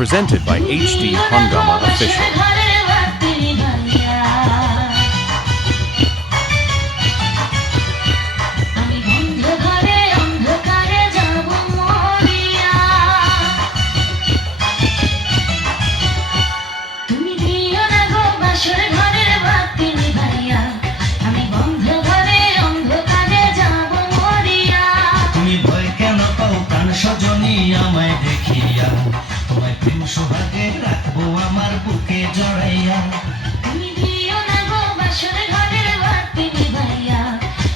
Presented by HD Hungama Official. Sajani আমায় দেখিয়া তোমায় প্রেম সোহাগে রাখবো আমার বুকে জড়াইয়া। তুমি দিও না গো বাসর ঘরের বাতি নিভাইয়া,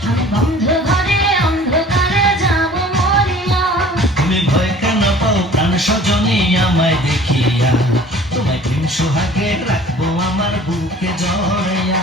আমি বন্ধ ঘরে অন্ধকারে যাব মরিয়া। তুমি ভয় কেন পাও প্রাণ সজনী আমায় দেখিয়া তোমায় প্রেম সোহাগে রাখবো আমার বুকে জড়াইয়া।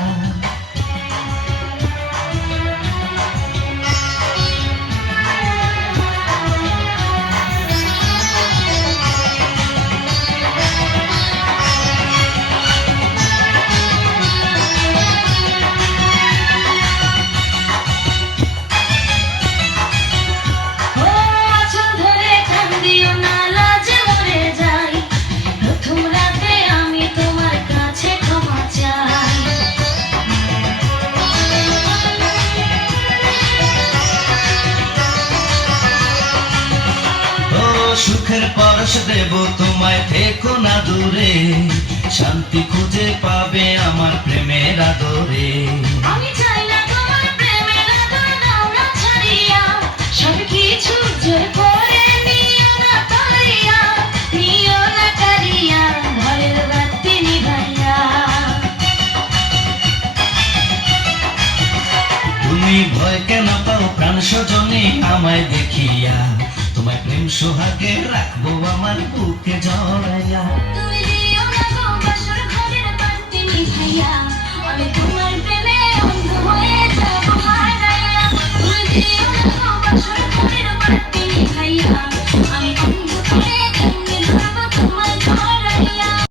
সুখের পরশ দেব তোমায়, থেকো না দূরে, শান্তি খুঁজে পাবে আমার প্রেমের আদরে। আমি চাই না তোমার প্রেমের আদর দাও না ছাড়িয়া, সব কিছু জোর করে নিও না তাড়িয়া, নিও না কারিয়া ঘরের বাতি নিভাইয়া। তুমি ভয় কেন পাও প্রাণ সজনী আমায় দেখিয়া তোমায় প্রেম সোহাগে রাখবো আমার বুকে জড়াইয়া।